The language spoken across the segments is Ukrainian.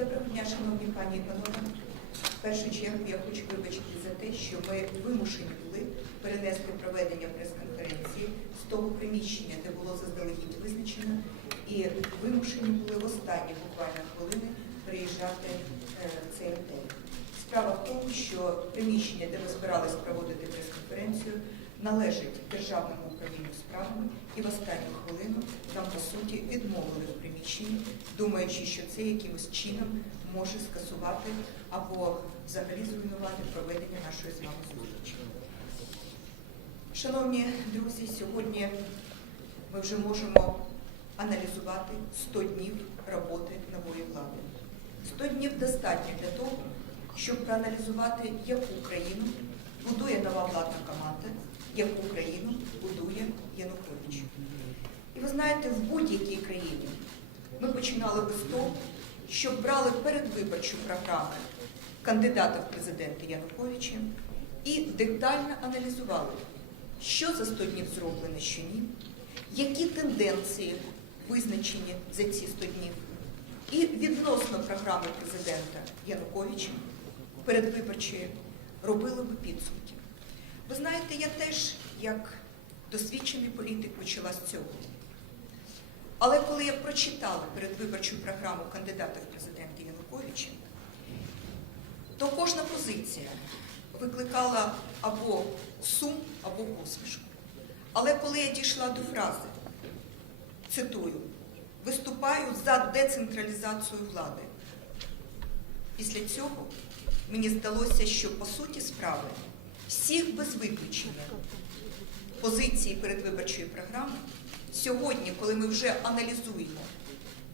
Доброго дня, шановні пані і панове. В першу чергу я хочу вибачити за те, що ми вимушені були перенести проведення прес-конференції з того приміщення, де було заздалегідь визначено, і вимушені були в останні буквально хвилини приїжджати е, в цей готель. Справа в тому, що приміщення, де ми збирались проводити прес-конференцію, належить державному управлінню справами, і в останню хвилину нам по суті відмовили в приміщенні, думаючи, що це якимось чином може скасувати або взагалі зруйнувати проведення нашої з вами зустрічі. Шановні друзі, сьогодні ми вже можемо аналізувати 100 днів роботи нової влади. 100 днів достатньо для того, щоб проаналізувати, яку країну будує нова владна команда, яку країну будує Янукович. І ви знаєте, в будь-якій країні ми починали би з того, що брали передвиборчу програму кандидата в президенти Януковича і детально аналізували, що за 100 днів зроблено, що ні, які тенденції визначені за ці 100 днів. І відносно програми президента Януковича передвиборчої робили би підсумки. Ви знаєте, я теж, як досвідчений політик, почала з цього. Але коли я прочитала передвиборчу програму кандидата в президенти Януковича, то кожна позиція викликала або сум, або посмішку. Але коли я дійшла до фрази, цитую, виступаю за децентралізацію влади. Після цього мені здалося, що по суті справи всіх без виключення позиції передвиборчої програми сьогодні, коли ми вже аналізуємо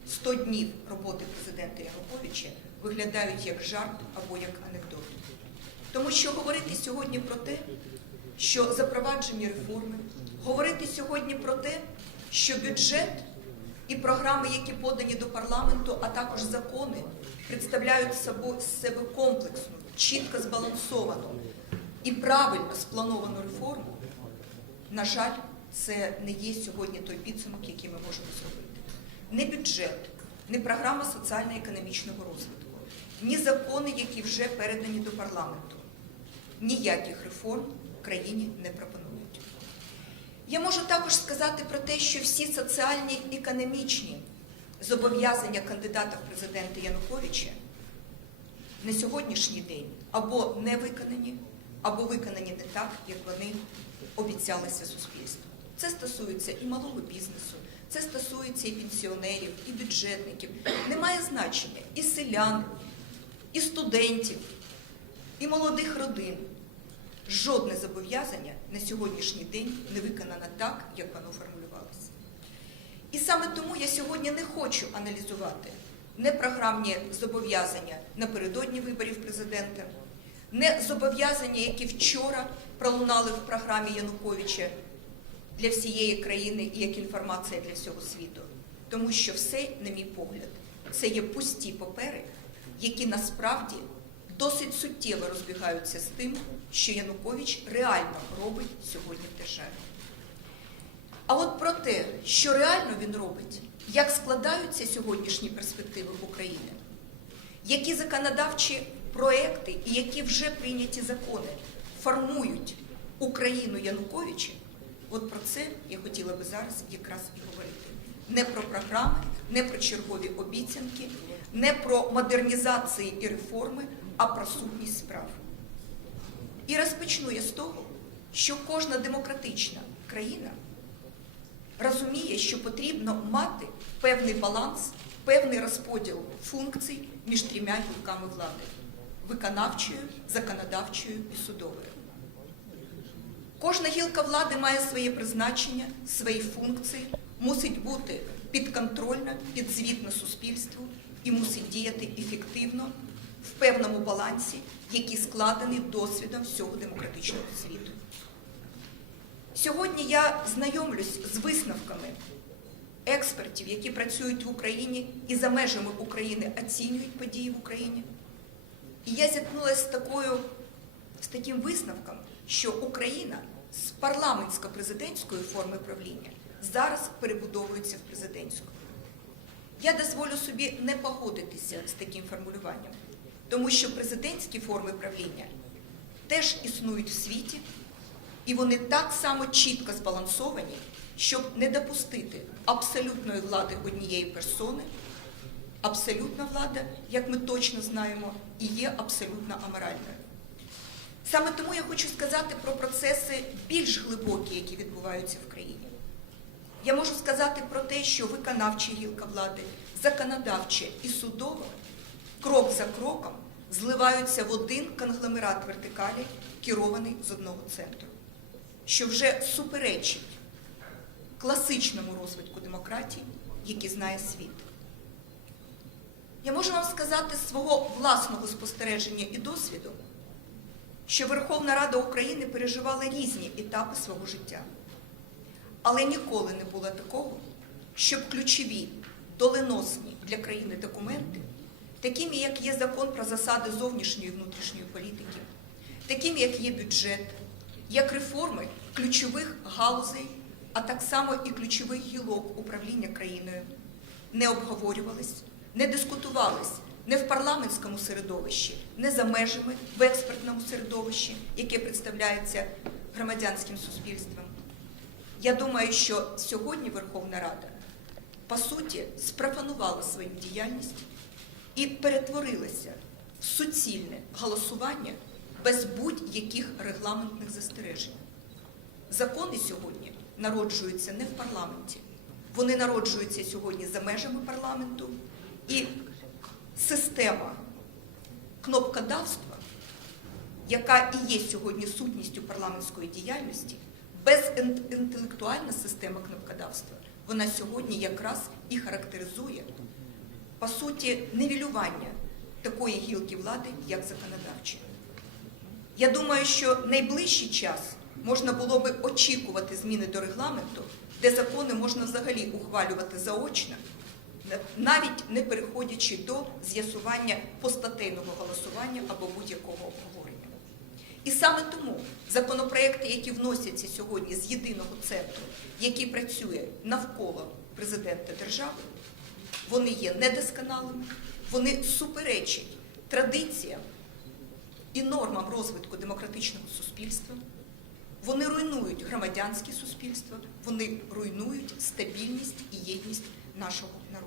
100 днів роботи президента Януковича, виглядають як жарт або як анекдот. Тому що говорити сьогодні про те, що запроваджені реформи, говорити сьогодні про те, що бюджет і програми, які подані до парламенту, а також закони, представляють з себе комплексну, чітко збалансовану і правильно сплановану реформу, на жаль, це не є сьогодні той підсумок, який ми можемо зробити. Не бюджет, не програма соціально-економічного розвитку, ні закони, які вже передані до парламенту, ніяких реформ в країні не пропонують. Я можу також сказати про те, що всі соціальні і економічні зобов'язання кандидата в президенти Януковича на сьогоднішній день або не виконані, або виконані не так, як вони обіцялися суспільству. Це стосується і малого бізнесу, це стосується і пенсіонерів, і бюджетників. Немає значення і селян, і студентів, і молодих родин. Жодне зобов'язання на сьогоднішній день не виконано так, як воно формулювалося. І саме тому я сьогодні не хочу аналізувати не програмні зобов'язання напередодні виборів президента, не зобов'язання, які вчора пролунали в програмі Януковича для всієї країни і як інформація для всього світу. Тому що все, на мій погляд, це є пусті папери, які насправді досить суттєво розбігаються з тим, що Янукович реально робить сьогодні в державі. А от про те, що реально він робить, як складаються сьогоднішні перспективи України, які законодавчі проекти які вже прийняті закони формують Україну Януковича, от про це я хотіла би зараз якраз і говорити. Не про програми, не про чергові обіцянки, не про модернізації і реформи, а про сутність справ. І розпочну я з того, що кожна демократична країна розуміє, що потрібно мати певний баланс, певний розподіл функцій між трьома гілками влади виконавчою, законодавчою і судовою. Кожна гілка влади має своє призначення, свої функції, мусить бути підконтрольна, підзвітна суспільству і мусить діяти ефективно в певному балансі, який складений досвідом всього демократичного світу. Сьогодні я знайомлюсь з висновками експертів, які працюють в Україні і за межами України оцінюють події в Україні. І я зіткнулася з такою, з таким висновком, що Україна з парламентсько-президентської форми правління зараз перебудовується в президентську. Я дозволю собі не погодитися з таким формулюванням, тому що президентські форми правління теж існують в світі, і вони так само чітко збалансовані, щоб не допустити абсолютної влади однієї персони. Абсолютна влада, як ми точно знаємо, і є абсолютно аморальною. Саме тому я хочу сказати про процеси більш глибокі, які відбуваються в країні. Я можу сказати про те, що виконавча гілка влади, законодавча і судова крок за кроком зливаються в один конгломерат вертикалі, керований з одного центру, що вже суперечить класичному розвитку демократії, який знає світ. Я можу вам сказати з свого власного спостереження і досвіду, що Верховна Рада України переживала різні етапи свого життя. Але ніколи не було такого, щоб ключові, доленосні для країни документи, такими, як є закон про засади зовнішньої і внутрішньої політики, такими, як є бюджет, як реформи ключових галузей, а так само і ключових гілок управління країною, не обговорювались, не дискутувались не в парламентському середовищі, не за межами в експертному середовищі, яке представляється громадянським суспільством. Я думаю, що сьогодні Верховна Рада по суті спрофанувала свою діяльність і перетворилася в суцільне голосування без будь-яких регламентних застережень. Закони сьогодні народжуються не в парламенті, вони народжуються сьогодні за межами парламенту і система кнопкодавства, яка і є сьогодні сутністю парламентської діяльності, безінтелектуальна система кнопкодавства, вона сьогодні якраз і характеризує, по суті, нівелювання такої гілки влади, як законодавча. Я думаю, що найближчий час можна було би очікувати зміни до регламенту, де закони можна взагалі ухвалювати заочно, навіть не переходячи до з'ясування постатейного голосування або будь-якого обговорення. І саме тому законопроекти, які вносяться сьогодні з єдиного центру, який працює навколо президента держави, вони є недосконалими, вони суперечать традиціям і нормам розвитку демократичного суспільства. Вони руйнують громадянське суспільство, вони руйнують стабільність і єдність нашого народу.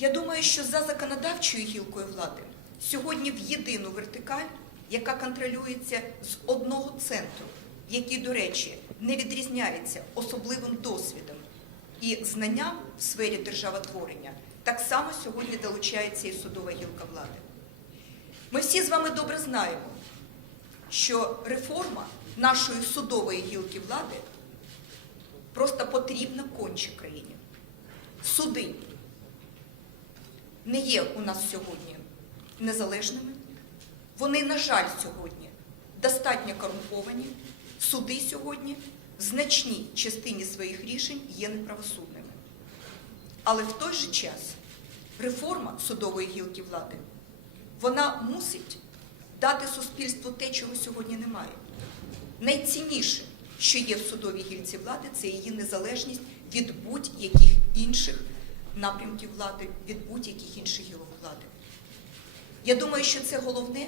Я думаю, що за законодавчою гілкою влади сьогодні в єдину вертикаль, яка контролюється з одного центру, який, до речі, не відрізняється особливим досвідом і знанням в сфері державотворення, так само сьогодні долучається і судова гілка влади. Ми всі з вами добре знаємо, що реформа нашої судової гілки влади просто потрібна конче країні. Суди не є у нас сьогодні незалежними. Вони, на жаль, сьогодні достатньо корумповані. Суди сьогодні в значній частині своїх рішень є неправосудними. Але в той же час реформа судової гілки влади вона мусить дати суспільству те, чого сьогодні немає. Найцінніше, що є в судовій гілці влади, це її незалежність від будь-яких інших напрямків влади, від будь-яких інших гілок влади. Я думаю, що це головне,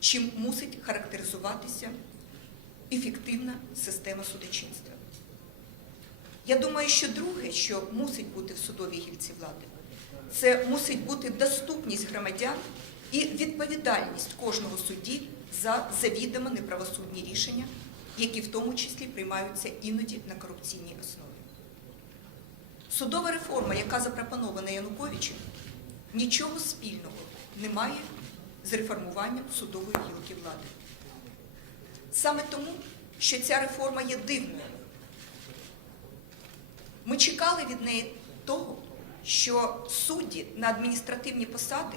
чим мусить характеризуватися ефективна система судочинства. Я думаю, що друге, що мусить бути в судовій гілці влади, це мусить бути доступність громадян і відповідальність кожного судді за завідомо неправосудні рішення, які в тому числі приймаються іноді на корупційній основі. Судова реформа, яка запропонована Януковичем, нічого спільного не має з реформуванням судової гілки влади. Саме тому, що ця реформа є дивною. Ми чекали від неї того, що судді на адміністративні посади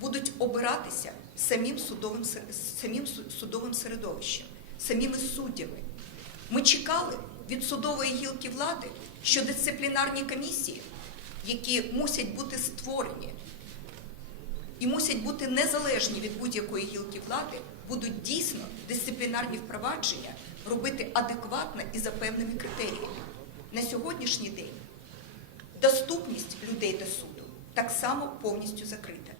будуть обиратися самим судовим, самим судовим середовищем, самими суддями. Ми чекали від судової гілки влади, що дисциплінарні комісії, які мусять бути створені і мусять бути незалежні від будь-якої гілки влади, будуть дійсно дисциплінарні впровадження робити адекватно і за певними критеріями. На сьогоднішній день доступність людей до суду так само повністю закрита.